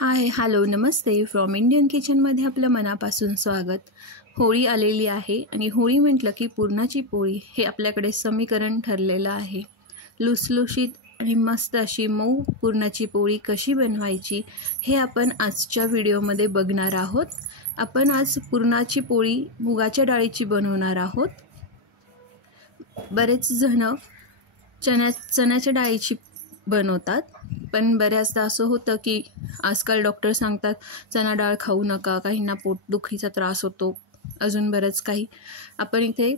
Hi hello Namaste from Indian किचनमध्ये आपलं मनापासून स्वागत। होळी आलेली आहे आणि होळी म्हटलं की पुरणाची पोळी हे आपल्याकडे समीकरण ठरलेलं आहे। लुसलुशीत आणि मस्त अशी मऊ पुरणाची पोळी कशी बनवायची हे आपण आजच्या व्हिडिओमध्ये बघणार आहोत। आपण आज पुरणाची पोळी मुगाच्या डाळीची बनवणार आहोत। बरेच जण चण्याच्या डाळीची बनवतात, पण बऱ्याचदा असं होतं की आजकाल डॉक्टर सांगतात चणा डाळ खाऊ नका, काहींना पोटदुखीचा त्रास होतो, अजून बरंच काही। आपण इथे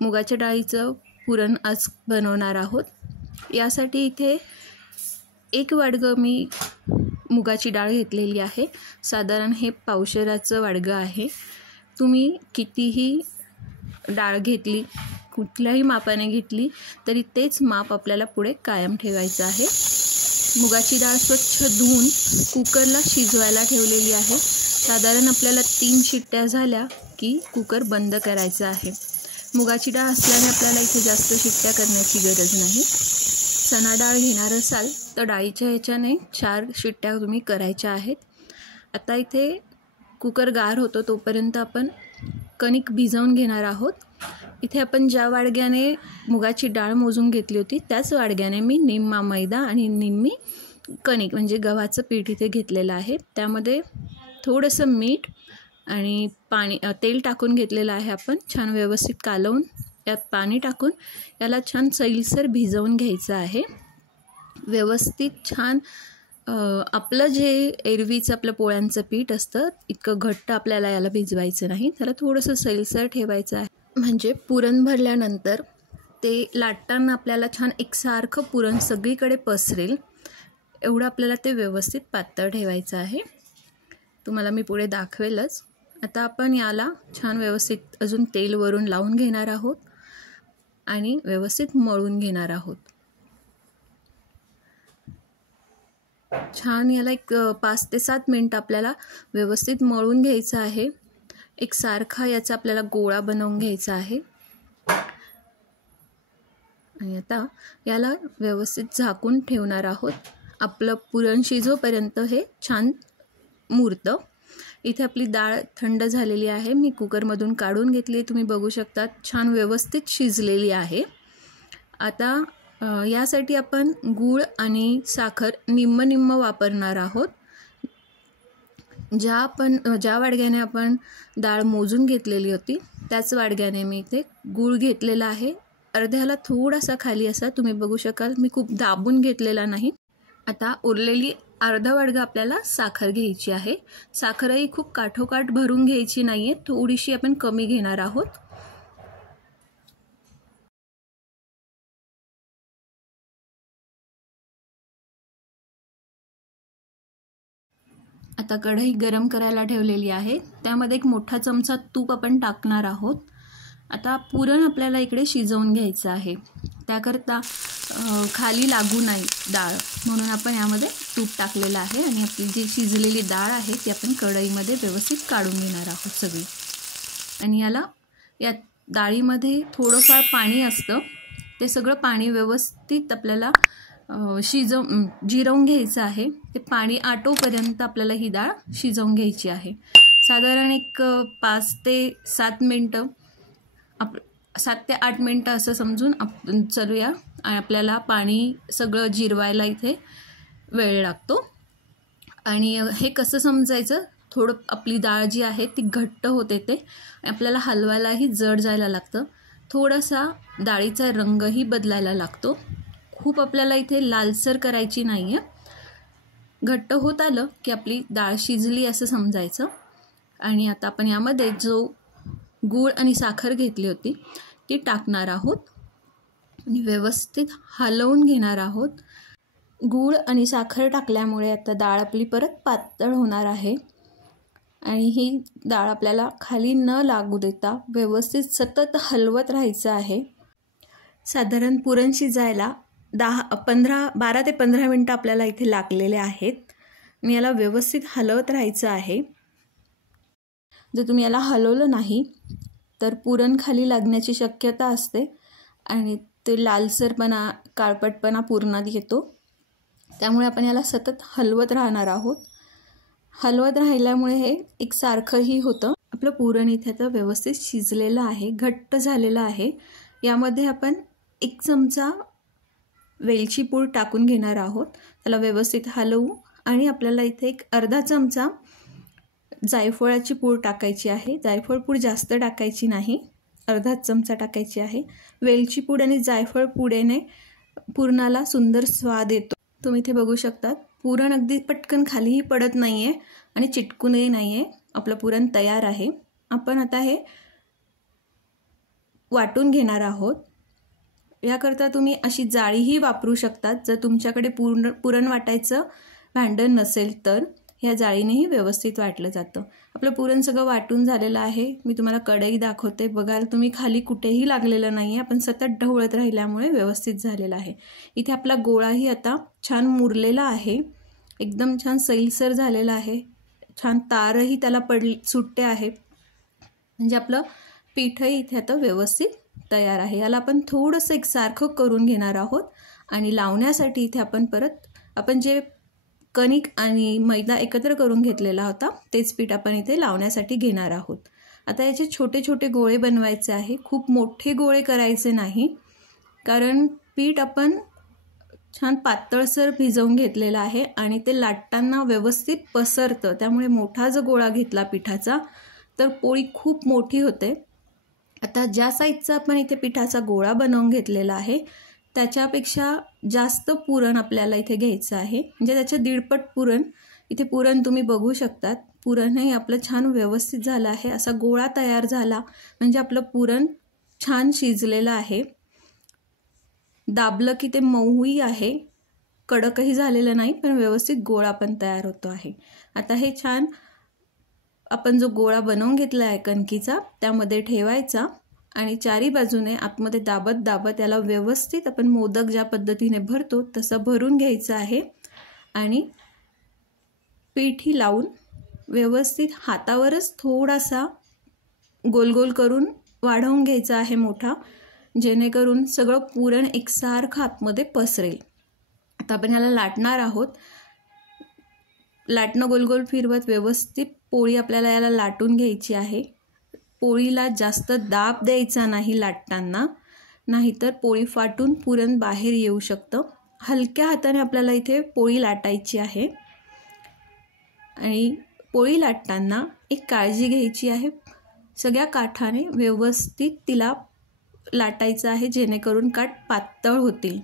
मुगाच्या डाळीचं पुरण आज बनवणार आहोत। यासाठी इथे 1 वाडगं मी मुगाची डाळ घेतलेली आहे। साधारण हे पावशेराचं वाडगं आहे। तुम्ही कितीही डाळ घेतली, कुठल्याही मापाने घेतली तरी तेच माप आपल्याला पुढे कायम ठेवायचं आहे। मुगाची डाळ स्वच्छ धुवून कुकरला शिजवायला ठेवलेली आहे। साधारण आपल्याला 3 शिट्ट्या झाल्या की कुकर बंद करायचा आहे। मुगाची डाळ असल्याने आपल्याला इथे जास्त शिट्ट्या करण्याची गरज नाही। चणा डाळ घेणार असाल तर डाळीच्या ह्याच्याने 4 शिट्ट्या तुम्ही करायच्या आहेत। आता इथे कुकर गार होतो तोपर्यंत आपण कणिक भिजवून घेणार आहोत। इथे आपण ज्या वाडग्याने मुगाची डाळ मोजून घेतली होती त्याच वाडग्याने मी निम्मा मैदा आणि निम्मी कणिक म्हणजे गव्हाचं पीठ इथे घेतलेलं आहे। त्यामध्ये थोडंसं मीठ आणि तेल टाकून घेतलेलं आहे। आपण छान व्यवस्थित कालवून यात पाणी टाकून याला छान सैलसर भिजवून घ्यायचं आहे। व्यवस्थित छान आपलं जे एरवीचं आपलं पोळ्यांचं पीठ असतं इतकं घट्ट आपल्याला याला भिजवायचं नाही, त्याला थोडंसं सैलसर ठेवायचं आहे। म्हणजे पुरण भरल्यानंतर ते लाटताना आपल्याला छान एकसारखं पुरण सगळीकडे पसरेल एवढं आपल्याला ते व्यवस्थित पातळ ठेवायचं आहे। तुम्हाला मी पुढे दाखवेलच। आता आपण याला छान व्यवस्थित अजून तेल वरून लावून घेणार आहोत आणि व्यवस्थित मळून घेणार आहोत। छान याला एक 5 ते 7 मिनिट आपल्याला व्यवस्थित मळून घ्यायचं आहे। एकसारखा याचा आपल्याला गोळा बनवून घ्यायचा आहे आणि आता याला व्यवस्थित झाकून ठेवणार आहोत। आपलं पुरण शिजोपर्यंत हे छान मुरतं। इथे आपली डाळ थंड झालेली आहे, मी कुकरमधून काढून घेतली, तुम्ही बघू शकता छान व्यवस्थित शिजलेली आहे। आता यासाठी आपण गूळ आणि साखर निम्म निम्म वापरणार आहोत। ज्या वाडग्याने आपण डाळ मोजून घेतलेली होती त्याच वाडग्याने मी इथे गूळ घेतलेला आहे। अर्ध्याला थोडासा खाली असा तुम्ही बघू शकाल, मी खूप दाबून घेतलेला नाही। आता उरलेली अर्धा वाडगा आपल्याला साखर घ्यायची आहे। साखरही खूप काठोकाठ भरून घ्यायची नाहीये, थोडीशी आपण कमी घेणार आहोत। आता कढई गरम करायला ठेवलेली आहे, त्यामध्ये 1 मोठा चमचा तूप आपण टाकणार आहोत। आता पुरण आपल्याला इकडे शिजवून घ्यायचं आहे, त्याकरता खाली लागू नाही डाळ म्हणून आपण यामध्ये तूप टाकलेलं आहे आणि आपली जी शिजलेली डाळ आहे ती आपण कढईमध्ये व्यवस्थित काढून घेणार आहोत सगळी। आणि या डाळीमध्ये थोडंफार पाणी असतं, ते सगळं पाणी व्यवस्थित आपल्याला जिरवून घ्यायचं आहे। ते पाणी आटोपर्यंत आपल्याला ही डाळ शिजवून घ्यायची आहे। साधारण एक 5 ते 7 मिनटं 7 ते 8 मिनटं असं समजून आपण चलूया। आपल्याला पाणी सगळं जिरवायला इथे वेळ लागतो। आणि हे कसं समजायचं, थोडं आपली डाळ जी आहे ती घट्ट होते ते आपल्याला हलवायलाही जड जायला लागतं, थोडासा डाळीचा रंगही बदलायला लागतो। खूप आपल्याला इथे लालसर करायची नाही आहे, घट्ट होत आलं की आपली डाळ शिजली असं समजायचं। आणि आता आपण यामध्ये जो गूळ आणि साखर घेतली होती ती टाकणार आहोत आणि व्यवस्थित हलवून घेणार आहोत। गूळ आणि साखर टाकल्यामुळे आता डाळ आपली परत पातळ होणार आहे आणि ही डाळ आपल्याला खाली न लागू देता व्यवस्थित सतत हलवत राहायचं आहे। साधारण पुरण शिजायला 12 ते 15 मिनटं आपल्याला इथे लागलेले आहेत आणि याला व्यवस्थित हलवत राहायचं आहे। जर तुम्ही याला हलवलं नाही तर पुरण खाली लागण्याची शक्यता असते आणि ते लालसरपणा काळपटपणा पुरणात येतो, त्यामुळे आपण याला सतत हलवत राहणार आहोत। हलवत राहिल्यामुळे हे एकसारखंही होतं. आपलं पुरण इथे आता व्यवस्थित शिजलेलं आहे, घट्ट झालेलं आहे. यामध्ये आपण 1 चमचा वेलची पूड टाकून घेणार आहोत. त्याला व्यवस्थित हलवू आणि आपल्याला इथे एक अर्धा चमचा जायफळाची पूड टाकायची आहे. जायफळ पूड जास्त टाकायची नाही, अर्धाच चमचा टाकायची आहे. वेलची पूड आणि जायफळ पुडेने पुरणाला सुंदर स्वाद येतो. तुम्ही इथे बघू शकता पुरण अगदी पटकन खालीही पडत नाही आहे आणि चिटकूनही नाही आहे. आपलं पुरण तयार आहे. आपण आता हे वाटून घेणार आहोत. याकरता तुम्ही अशी जाळीही वापरू शकतात. जर तुमच्याकडे पुरण वाटायचं भांडण नसेल तर ह्या जाळीनेही व्यवस्थित वाटलं जातं. आपलं पुरण सगळं वाटून झालेलं आहे. मी तुम्हाला कढई दाखवते, बघाल तुम्ही खाली कुठेही लागलेलं नाही आहे. आपण सतत ढवळत राहिल्यामुळे व्यवस्थित झालेलं आहे. इथे आपला गोळाही आता छान मुरलेला आहे, एकदम छान सैलसर झालेला आहे. छान तारही त्याला सुटते आहे. म्हणजे आपलं पीठही इथे आता व्यवस्थित तयार आहे. याला आपण थोडंसं एकसारखं करून घेणार आहोत आणि लावण्यासाठी इथे आपण जे कणिक आणि मैदा एकत्र करून घेतलेला होता तेच पीठ आपण इथे लावण्यासाठी घेणार आहोत. आता याचे छोटे छोटे गोळे बनवायचे आहे. खूप मोठे गोळे करायचे नाही, कारण पीठ आपण छान पातळसर भिजवून घेतलेलं आहे आणि ते लाटताना व्यवस्थित पसरतं. त्यामुळे मोठा जर गोळा घेतला पिठाचा तर पोळी खूप मोठी होते. आता ज्या साईजचा आपण इथे पिठाचा गोळा बनवून घेतलेला आहे त्याच्यापेक्षा जास्त पुरण आपल्याला इथे घ्यायचं आहे. म्हणजे त्याच्या 1.5 पुरण. इथे पुरण तुम्ही बघू शकतात. पुरणही आपलं छान व्यवस्थित झालं आहे. असा गोळा तयार झाला म्हणजे आपलं पुरण छान शिजलेलं आहे. दाबलं की ते मऊही आहे, कडकही झालेलं नाही, पण व्यवस्थित गोळा पण तयार होतो आहे. आता हे छान आपण जो गोळा बनवून घेतला आहे कणकीचा त्यामध्ये ठेवायचा आणि चारी बाजूने आतमध्ये दाबत दाबत याला व्यवस्थित आपण मोदक ज्या पद्धतीने भरतो तसं भरून घ्यायचं आहे आणि पीठी लावून व्यवस्थित हातावरच थोडासा गोल गोल करून वाढवून घ्यायचा आहे मोठा, जेणेकरून सगळं पुरण एकसारखं आतमध्ये पसरेल. आता आपण याला लाटणार आहोत. लाटणं गोल गोल फिरवत व्यवस्थित पोळी आपल्याला याला लाटून घ्यायची आहे. पोळीला जास्त दाब द्यायचा नाही लाटताना, नाहीतर पोळी फाटून पुरण बाहेर येऊ शकतं. हलक्या हाताने आपल्याला इथे पोळी लाटायची आहे आणि पोळी लाटताना एक काळजी घ्यायची आहे, सगळ्या काठाने व्यवस्थित तिला लाटायचं आहे, जेणेकरून काठ पातळ होतील.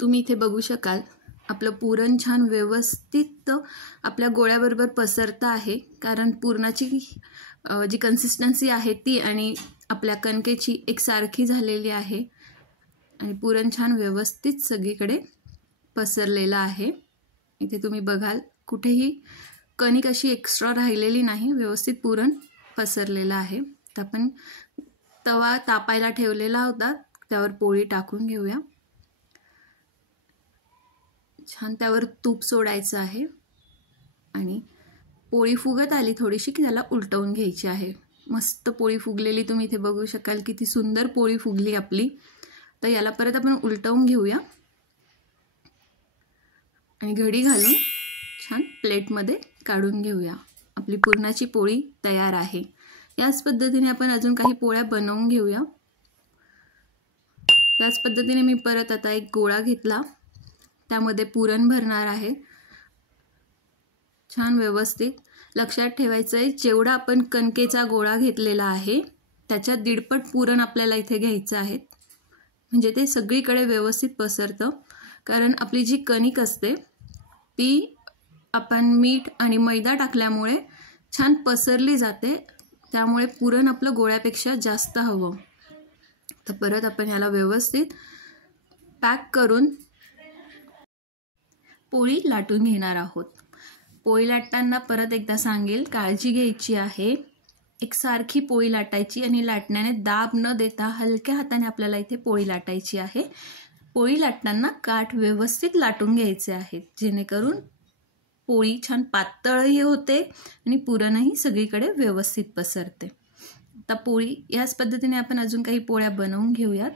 तुम्ही इथे बघू शकाल आपलं पुरण छान व्यवस्थित आपल्या गोळ्याबरोबर पसरतं आहे, कारण पुरणाची जी कन्सिस्टन्सी आहे ती आणि आपल्या कणकेची एकसारखी झालेली आहे आणि पुरण छान व्यवस्थित सगळीकडे पसरलेलं आहे. इथे तुम्ही बघाल कुठेही कणिक अशी एक्स्ट्रा राहिलेली नाही, व्यवस्थित पुरण पसरलेलं आहे. तर आपण तवा तापायला ठेवलेला होता, त्यावर पोळी टाकून घेऊया. छान त्यावर तूप सोडायचं आहे आणि पोळी फुगत आली थोडीशी की त्याला उलटवून घ्यायची आहे. मस्त पोळी फुगलेली तुम्ही इथे बघू शकाल, किती सुंदर पोळी फुगली आपली. तर याला परत आपण उलटवून घेऊया आणि घडी घालून छान प्लेटमध्ये काढून घेऊया. आपली पुरणाची पोळी तयार आहे. याच पद्धतीने आपण अजून काही पोळ्या बनवून घेऊया. त्याच पद्धतीने मी परत आता एक गोळा घेतला, त्यामध्ये पुरण भरणार आहे. छान व्यवस्थित लक्षात ठेवायचं आहे, जेवढा आपण कणकेचा गोळा घेतलेला आहे त्याच्या 1.5 पुरण आपल्याला इथे घ्यायचं आहे, म्हणजे ते सगळीकडे व्यवस्थित पसरतं. कारण आपली जी कणिक असते ती आपण मीठ आणि मैदा टाकल्यामुळे छान पसरली जाते, त्यामुळे पुरण आपलं गोळ्यापेक्षा जास्त हवं. तर परत आपण याला व्यवस्थित पॅक करून पोळी लाटून घेणार आहोत. पोळी लाटताना परत एकदा सांगेल, काळजी घ्यायची आहे, एकसारखी पोळी लाटायची आणि लाटण्याने दाब न देता हलक्या हाताने आपल्याला इथे पोळी लाटायची आहे. पोळी लाटताना काठ व्यवस्थित लाटून घ्यायचे आहेत, जेणेकरून पोळी छान पातळही होते आणि पुरणही सगळीकडे व्यवस्थित पसरते. आता पोळी याच पद्धतीने आपण अजून काही पोळ्या बनवून घेऊयात.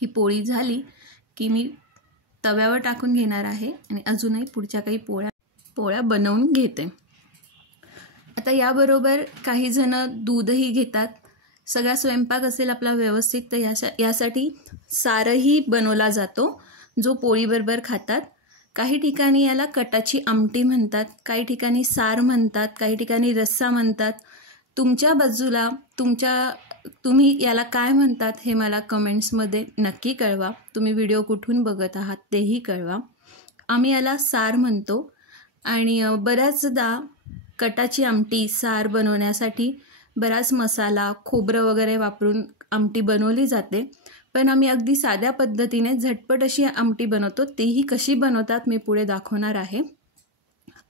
ही पोळी झाली की मी तव्यावर टाकून घेणार आहे आणि अजूनही पुढच्या काही पोळ्या पोळ्या बनवून घेते. आता याबरोबर काही जण दूधही घेतात. सगळा स्वयंपाक असेल आपला व्यवस्थित तर यासाठी सारही बनवला जातो जो पोळीबरोबर खातात. काही ठिकाणी याला कटाची आमटी म्हणतात, काही ठिकाणी सार म्हणतात, काही ठिकाणी रस्सा म्हणतात. तुमच्या बाजूला तुम्ही याला काय म्हणतात हे मला कमेंट्समध्ये नक्की कळवा. तुम्ही व्हिडिओ कुठून बघत आहात तेही कळवा. आम्ही याला सार म्हणतो आणि बऱ्याचदा कटाची आमटी सार बनवण्यासाठी बराच मसाला खोबरं वगैरे वापरून आमटी बनवली जाते. पण आम्ही अगदी साध्या पद्धतीने झटपट अशी आमटी बनवतो. तेही कशी बनवतात मी पुढे दाखवणार आहे.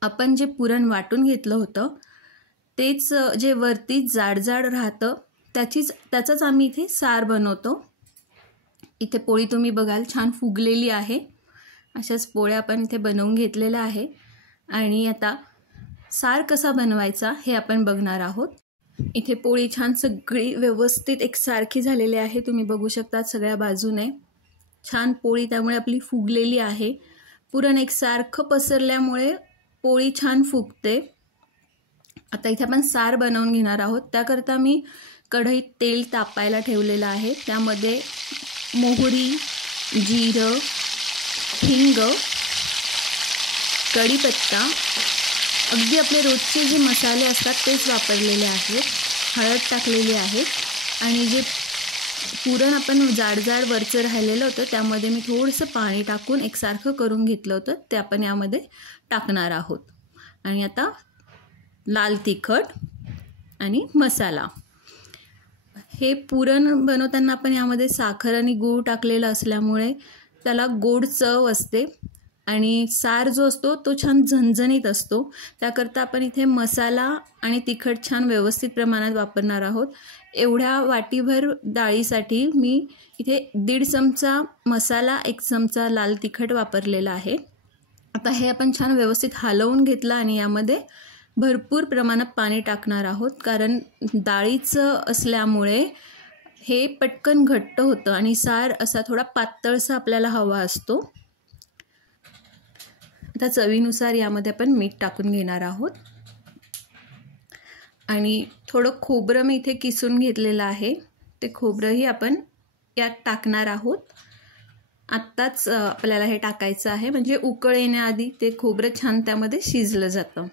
आपण जे पुरण वाटून घेतलं होतं तेच जे वरती जाड राहतं त्याचंच आम्ही इथे सार बनवतो. इथे पोळी तुम्ही बघाल छान फुगलेली आहे. अशाच पोळ्या आपण इथे बनवून घेतलेल्या आहे आणि आता सार कसा बनवायचा हे आपण बघणार आहोत. इथे पोळी छान सगळी व्यवस्थित एकसारखी झालेली आहे. तुम्ही बघू शकता सगळ्या बाजूने छान पोळी त्यामुळे आपली फुगलेली आहे. पुरण एकसारखं पसरल्यामुळे पोळी छान फुगते. आता इथे आपण सार बनवून घेणार आहोत. त्याकरता मी कढईत तेल तापायला ठेवलेलं आहे. त्यामध्ये मोहरी, जिरं, हिंग, कढीपत्ता, अगदी आपले रोजचे जे मसाले असतात तेच वापरलेले आहेत. हळद टाकलेली आहे आणि जे पुरण आपण जाड वरचं राहिलेलं होतं त्यामध्ये मी थोडंसं पाणी टाकून एकसारखं करून घेतलं होतं ते आपण यामध्ये टाकणार आहोत. आणि आता लाल तिखट आणि मसाला. हे पुरण बनवताना आपण यामध्ये साखर आणि गूळ टाकलेला असल्यामुळे त्याला गोड चव असते आणि सार जो असतो तो छान झणझणीत असतो. त्याकरता आपण इथे मसाला आणि तिखट छान व्यवस्थित प्रमाणात वापरणार आहोत. एवढ्या वाटीभर डाळीसाठी मी इथे 1.5 चमचा मसाला, 1 चमचा लाल तिखट वापरलेला आहे. आता हे आपण छान व्यवस्थित हलवून घेतलं आणि यामध्ये भरपूर प्रमाणात पाणी टाकणार आहोत. कारण डाळीचं असल्यामुळे हे पटकन घट्ट होतं आणि सार असा थोडा पातळसा आपल्याला हवा असतो. आता चवीनुसार यामध्ये आपण मीठ टाकून घेणार आहोत आणि थोडं खोबरं मी इथे किसून घेतलेलं आहे. ते खोबरंही आपण यात टाकणार आहोत. आत्ताच आपल्याला हे टाकायचं आहे म्हणजे उकळ येण्याआधी ते खोबरं छान त्यामध्ये शिजलं जातं.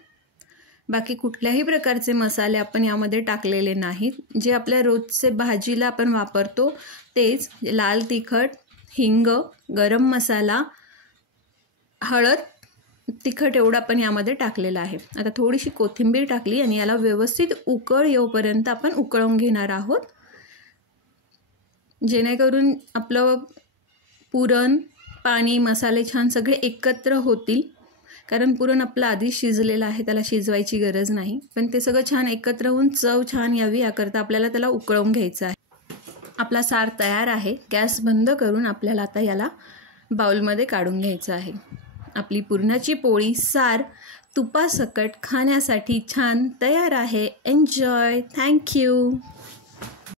बाकी कुठल्याही प्रकारचे मसाले आपण यामध्ये टाकलेले नाहीत. जे आपल्या रोजचे भाजीला आपण वापरतो तेच लाल तिखट, हिंग, गरम मसाला, हळद, तिखट एवढं आपण यामध्ये टाकलेलं आहे. आता थोडीशी कोथिंबीर टाकली आणि याला व्यवस्थित उकळ येऊपर्यंत आपण उकळवून घेणार आहोत. जेणेकरून आपलं पुरण, पाणी, मसाले छान सगळे एकत्र होतील. कारण पुरण आपलं आधी शिजलेलं आहे, त्याला शिजवायची गरज नाही. पण ते सगळं छान एकत्र होऊन चव छान यावी याकरता आपल्याला त्याला उकळवून घ्यायचं आहे. आपला सार तयार आहे. गॅस बंद करून आपल्याला आता याला बाउलमध्ये काढून घ्यायचं आहे. आपली पुरणाची पोळी सार तुपासकट खाण्यासाठी छान तयार आहे. एन्जॉय. थँक्यू.